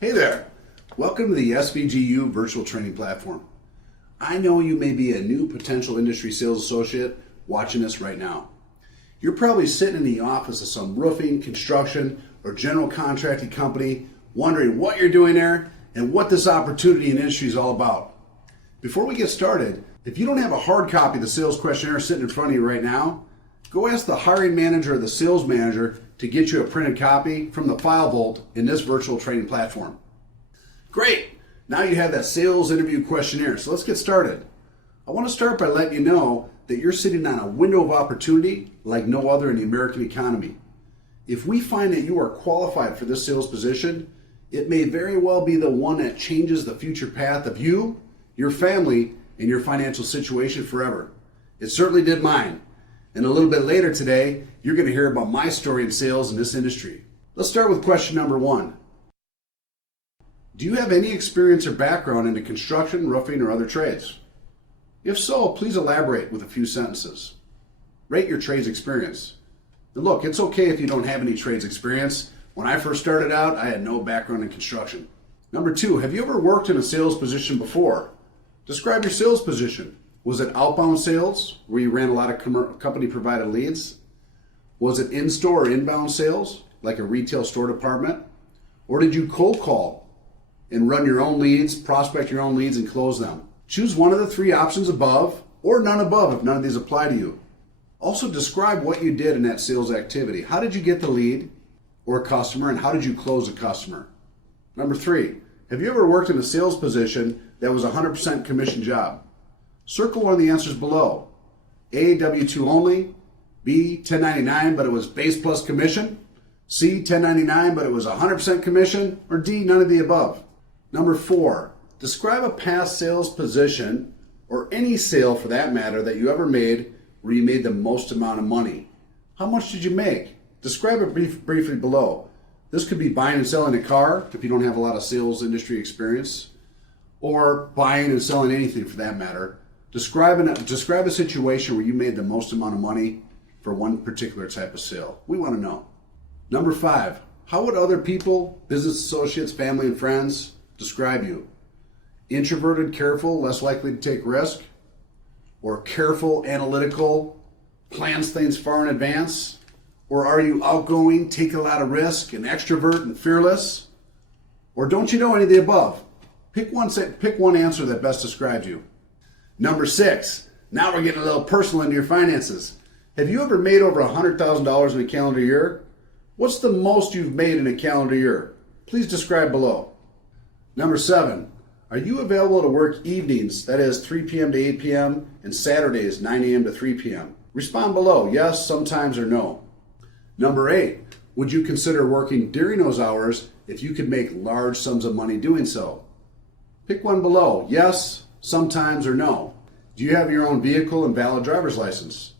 Hey there. Welcome to the SVGU virtual training platform. I know you may be a new potential industry sales associate watching this right now. You're probably sitting in the office of some roofing, construction, or general contracting company wondering what you're doing there and what this opportunity and industry is all about. Before we get started, if you don't have a hard copy of the sales questionnaire sitting in front of you right now, go ask the hiring manager or the sales manager to get you a printed copy from the file vault in this virtual training platform. Great! Now you have that sales interview questionnaire, so let's get started. I want to start by letting you know that you're sitting on a window of opportunity like no other in the American economy. If we find that you are qualified for this sales position, it may very well be the one that changes the future path of you, your family, and your financial situation forever. It certainly did mine. And a little bit later today, you're going to hear about my story in sales in this industry. Let's start with question number 1. Do you have any experience or background into construction, roofing, or other trades? If so, please elaborate with a few sentences. Rate your trades experience. And look, it's okay if you don't have any trades experience. When I first started out, I had no background in construction. Number 2, have you ever worked in a sales position before? Describe your sales position. Was it outbound sales, where you ran a lot of company-provided leads? Was it in-store or inbound sales, like a retail store department? Or did you cold call and run your own leads, prospect your own leads, and close them? Choose one of the 3 options above, or none above if none of these apply to you. Also describe what you did in that sales activity. How did you get the lead or customer, and how did you close a customer? Number 3, have you ever worked in a sales position that was a 100% commission job? Circle one of the answers below. A, W-2 only. B, 1099, but it was base plus commission. C, 1099, but it was 100% commission. Or D, none of the above. Number 4, describe a past sales position, or any sale for that matter, that you ever made where you made the most amount of money. How much did you make? Describe it briefly below. This could be buying and selling a car, if you don't have a lot of sales industry experience, or buying and selling anything for that matter. Describe a situation where you made the most amount of money for one particular type of sale. We want to know. Number 5, how would other people, business associates, family, and friends describe you? Introverted, careful, less likely to take risk? Or careful, analytical, plans things far in advance? Or are you outgoing, take a lot of risk, and extrovert and fearless? Or don't you know any of the above? Pick one answer that best describes you. Number 6, now we're getting a little personal into your finances. Have you ever made over $100,000 in a calendar year? What's the most you've made in a calendar year? Please describe below. Number 7, are you available to work evenings, that is 3 p.m. to 8 p.m., and Saturdays 9 a.m. to 3 p.m.? Respond below, yes, sometimes, or no. Number 8, would you consider working during those hours if you could make large sums of money doing so? Pick one below, yes, sometimes, or no. Do you have your own vehicle and valid driver's license?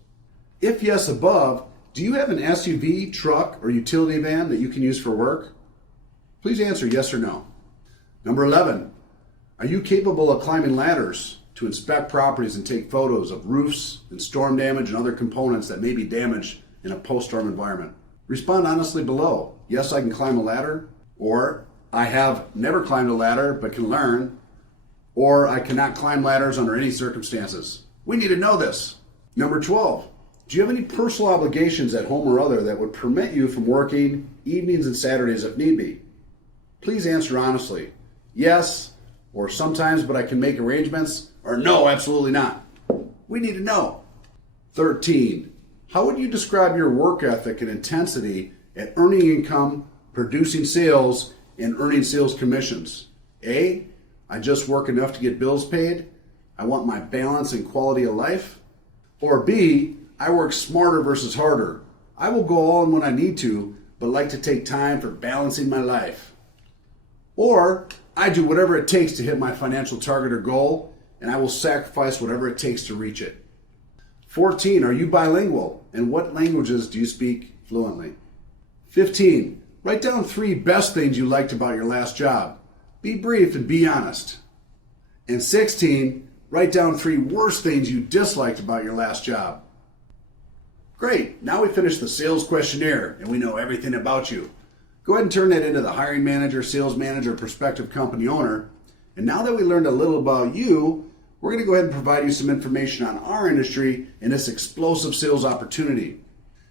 If yes above, do you have an SUV, truck, or utility van that you can use for work? Please answer yes or no. Number 11, are you capable of climbing ladders to inspect properties and take photos of roofs and storm damage and other components that may be damaged in a post-storm environment? Respond honestly below. Yes, I can climb a ladder, or I have never climbed a ladder but can learn, or I cannot climb ladders under any circumstances. We need to know this. Number 12, do you have any personal obligations at home or other that would permit you from working evenings and Saturdays if need be? Please answer honestly. Yes, or sometimes, but I can make arrangements, or no, absolutely not. We need to know. 13, how would you describe your work ethic and intensity at earning income, producing sales, and earning sales commissions? A, I just work enough to get bills paid. I want my balance and quality of life. Or B, I work smarter versus harder. I will go all in when I need to, but like to take time for balancing my life. Or I do whatever it takes to hit my financial target or goal, and I will sacrifice whatever it takes to reach it. 14, are you bilingual? And what languages do you speak fluently? 15, write down 3 best things you liked about your last job. Be brief and be honest. And 16, write down 3 worst things you disliked about your last job. Great, now we finished the sales questionnaire and we know everything about you. Go ahead and turn that into the hiring manager, sales manager, prospective company owner. And now that we learned a little about you, we're going to go ahead and provide you some information on our industry and this explosive sales opportunity.